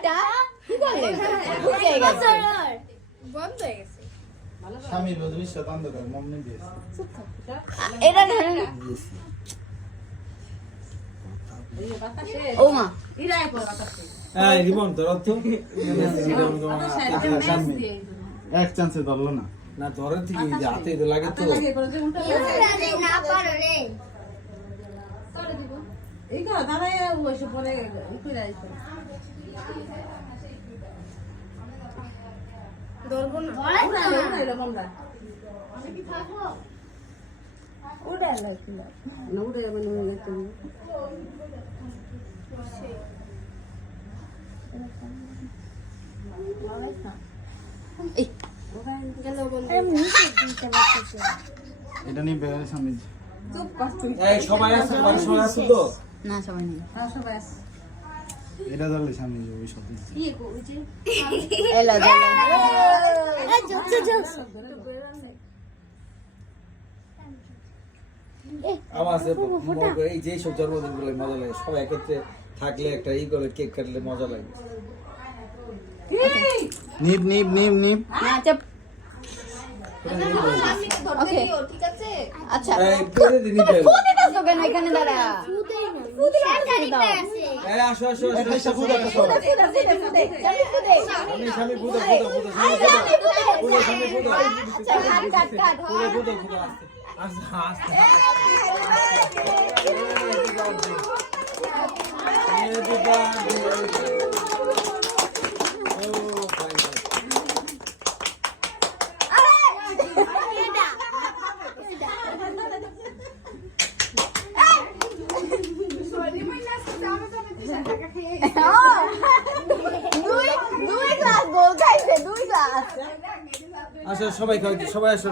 এটা কি করলে বুঝে গেছে বন্ধ হয়ে গেছে স্বামীর ভবিষ্যৎ অন্ধকার মমনি দিয়েছে এটা ধরে না ও মা এই রিবন ধর তো এক চান্সে ধরলো না না ধরে থেকে হাতে তো লাগে তো না পারো রে এই কথা দাঁড়ায় ওইসব পরে ফিরে আসবে ধরবো না উড়াইলো মামলা উড়াইলো না উড়ে মানে এই এটা নিয়ে বেড়ে স্বামী এই সবাই আছে বাড়ি সবাই আছে তো না সবাই নেই সবাই আছে এটা ধরলে স্বামী ভবিষ্যৎ এলা আমার আছে এই যে সব জন্মদিন গুলো মজা লাগে সবাই একত্রে থাকলে একটা ই করে কেক কাটলে মজা লাগে নিপ নিপ নিপ নিপ না চাপ ওকে ঠিক আছে আচ্ছা এই করে দিনই পেল ফুটে না তো কেন এখানে দাঁড়া এই আসো আসো এটা সব ফুটা সব আমি স্বামী ফুটা ফুটা স্বামী ফুটা আচ্ছা কাট কাট কাট ফুটা ফুটা আস্তে আস্তে দুই গ্লাস গোল খাইছে দুই গ্লাস আসো সবাই খাও সবাই আসো